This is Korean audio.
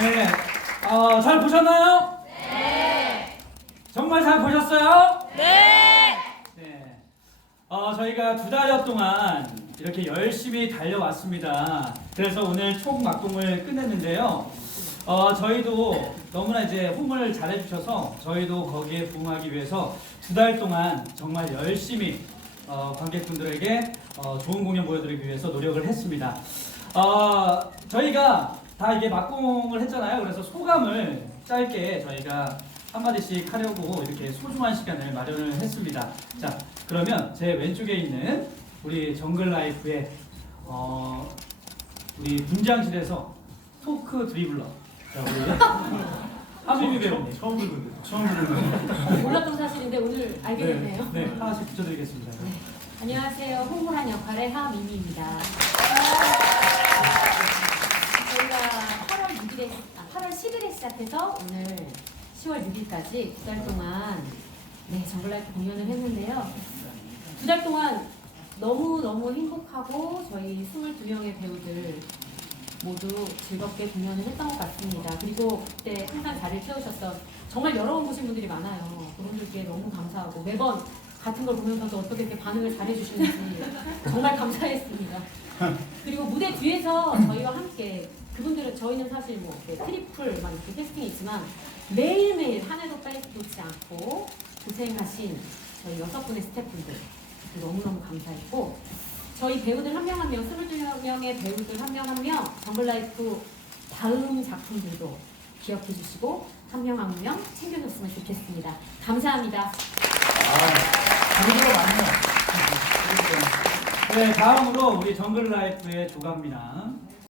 네. 어, 잘 보셨나요? 네. 정말 잘 보셨어요? 네. 네. 어, 저희가 두 달여 동안 이렇게 열심히 달려왔습니다. 그래서 오늘 총막동을 끝냈는데요. 어, 저희도 너무나 이제 홈을 잘해주셔서 저희도 거기에 부응하기 위해서 두 달 동안 정말 열심히 어, 관객분들에게 어, 좋은 공연 보여드리기 위해서 노력을 했습니다. 어, 저희가 다 이게 막공을 했잖아요. 그래서 소감을 짧게 저희가 한마디씩 하려고 이렇게 소중한 시간을 마련을 했습니다. 자, 그러면 제 왼쪽에 있는 우리 정글 라이프의 어, 우리 분장실에서 토크 드리블러. 자, 우리 하비비 배우님. 처음 듣는데 처음 듣는데 몰랐던 사실인데 오늘 알게 됐네요. 네, 하나씩 붙여드리겠습니다. 안녕하세요. 홍보란 역할의 하미미입니다. 저희가 8월 6일에, 아, 8월 10일에 시작해서 오늘 10월 6일까지 두 달 동안 네, 정글라이프 공연을 했는데요. 두 달 동안 너무너무 행복하고 저희 22명의 배우들 모두 즐겁게 공연을 했던 것 같습니다. 그리고 그때 항상 자리를 채우셨던 정말 여러 번 보신 분들이 많아요. 그분들께 너무 감사하고 매번 같은 걸 보면서도 어떻게 이렇게 반응을 잘해주시는지 정말 감사했습니다. 그리고 무대 뒤에서 저희와 함께 그분들은 저희는 사실 뭐 이렇게 트리플 막 이렇게 캐스팅이 있지만 매일매일 한 해도 빼놓지 않고 고생하신 저희 여섯 분의 스태프분들 너무너무 감사했고 저희 배우들 한 명 한 명, 22명의 배우들 한 명 한 명 정글라이프 다음 작품들도 기억해 주시고 한 명 한 명 챙겨줬으면 좋겠습니다. 감사합니다. 장르가 많네요 네, 다음으로 우리 정글 라이프의 조감미랑